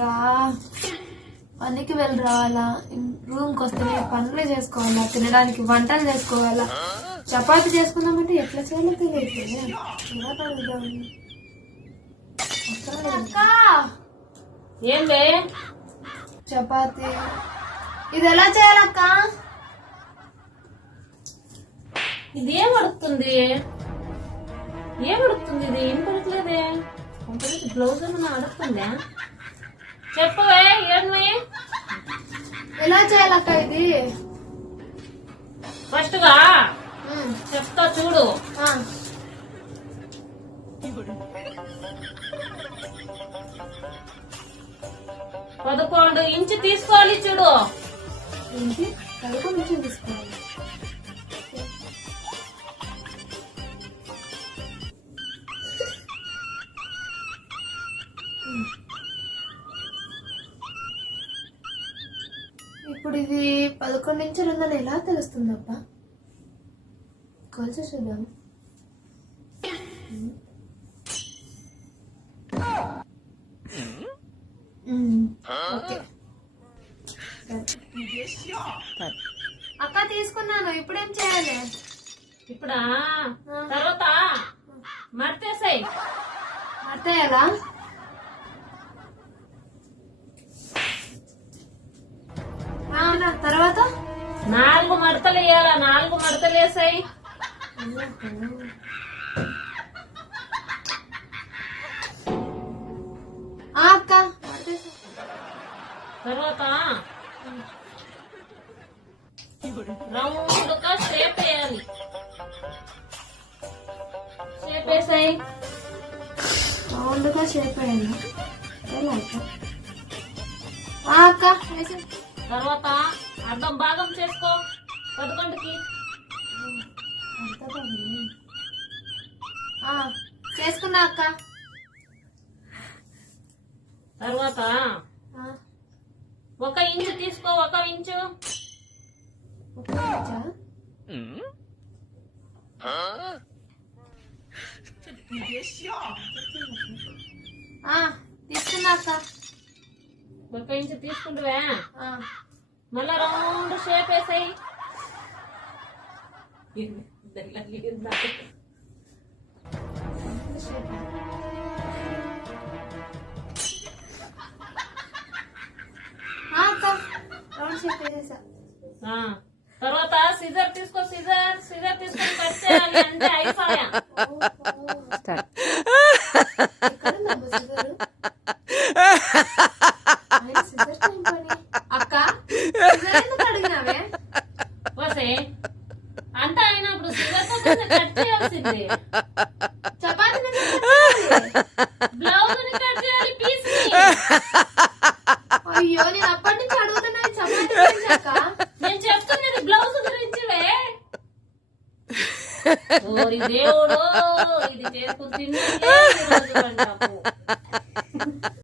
రా పనికి వెళ్ళి రావాలా, రూమ్కి వస్తేనే పనులు చేసుకోవాలా, తినడానికి వంటలు చేసుకోవాలా, చపాతి చేసుకుందామంటే ఎట్లా చేయాలో తెలియట్లేదు. ఏందే చపాతి ఇది ఎలా చేయాలక్క? ఇది ఏమడుతుంది ఇది ఏం పడట్లేదే. బ్లౌజ్ ఏమన్నా అడుగుతుందా? చెప్పవే ఏమి ఎలా చేయాలక్క? ఇది ఫస్ట్ గా చెప్తా చూడు. 11 ఇంచు తీసుకోవాలి చూడు. ఏంటి 11 ఇంచులు తీసుకోవాలి? ఇప్పుడు ఇది 11 ఇంచులు ఉందని ఎలా తెలుస్తుందబ్బా? కొలిచి చూద్దాం. అక్క తీసుకున్నాను, ఇప్పుడేం చేయాలి? ఇప్పుడా తర్వాత మడతేసాయి. మడతేయాలా? తర్వాత 4 మడతలు వేయాలా? 4 మడతలు వేసాయి. అక్క తర్వాత రౌండ్ గా షేప్ వేయాలి. షేప్ వేసాయి. రౌండ్ గా షేప్ వేయాలి. అక్క తర్వాత అర్థం భాగం చేసుకో 11కి. చేసుకున్నా అక్క. తర్వాత 1 ఇంచు తీసుకో. 1 ఇంచు తీసుకున్నా అక్క. 1 ఇంచు తీసుకుంటువే. మళ్ళా రౌండ్ షేప్ వేసాయి. రౌండ్ షేప్ వేసేసా. తర్వాత సిజర్ తీసుకో. సిజర్ తీసుకొని కట్ చేయాలి. అంటే అయిపోయా. అక్క అడిగినావే వసే అంటే అయినప్పుడు సిజర్ తో కట్ చేయాల్సింది. చపాతీ బ్లౌజ్ ని కట్ చేయాలి పీస్ ని. అయ్యో నేను అప్పటి నుంచి అడుగుతున్నా చపాతీ అక్క. నేను చెప్తున్నది బ్లౌజ్ గురించివే. ఓరి దేవుడు, ఇది చేసుకుని తిన్నాను.